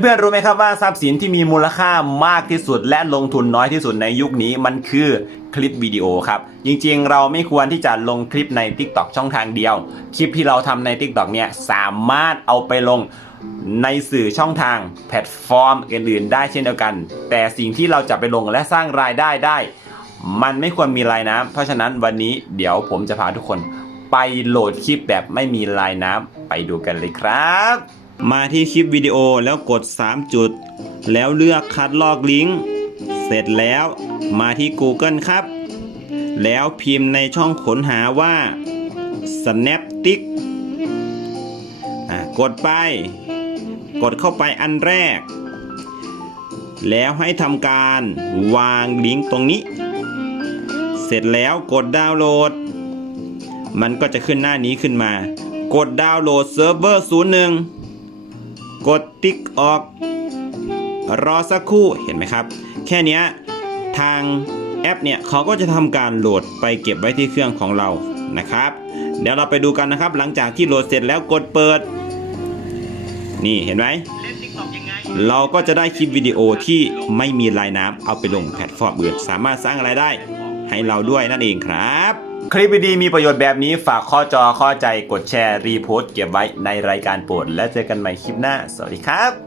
เพื่อนๆรู้ไหมครับว่าทรัพย์สินที่มีมูลค่ามากที่สุด และลงทุนน้อยที่สุดในยุคนี้มันคือคลิปวิดีโอครับ จริงๆ เราไม่ควรที่จะลงคลิปใน TikTok ช่องทางเดียว คลิปที่เราทำใน TikTok เนี่ยสามารถเอาไปลงในสื่อช่องทางแพลตฟอร์มอื่นๆ ได้เช่นเดียวกัน แต่สิ่งที่เราจะไปลงและสร้างรายได้ได้ มันไม่ควรมีลายน้ำเพราะฉะนั้นวันนี้เดี๋ยวผมจะพาทุกคนไปโหลดคลิปแบบไม่มีลายน้ำไปดูกันเลยครับ มาที่คลิปวิดีโอแล้วกด 3 จุด แล้วเลือกคัดลอกลิงก์เสร็จแล้วมาที่ Google ครับ แล้วพิมพ์ในช่องค้นหาว่า Snaptic กดไป กดเข้าไปอันแรก แล้วให้ทำการวางลิงก์ตรงนี้ เสร็จแล้วกดดาวน์โหลด มันก็จะขึ้นหน้านี้ขึ้นมา กดดาวน์โหลดเซิร์ฟเวอร์01 กดติ๊กออก รอสักครู่เห็นไหมครับ แค่นี้ทางแอปเนี่ยเขาก็จะทำการโหลดไปเก็บไว้ที่เครื่องของเรานะครับ เดี๋ยวเราไปดูกันนะครับ หลังจากที่โหลดเสร็จแล้วกดเปิด นี่เห็นไหมเราก็จะได้คลิปวิดีโอที่ไม่มีลายน้ำเอาไปลงแพลตฟอร์มอื่น สามารถสร้างรายได้ให้เราด้วยนั่นเองครับ คลิปดีๆมีประโยชน์แบบนี้ฝากข้อจอข้อใจกดแชร์รีโพสต์เก็บไว้ในรายการโปรดและเจอกันใหม่คลิปหน้า สวัสดีครับ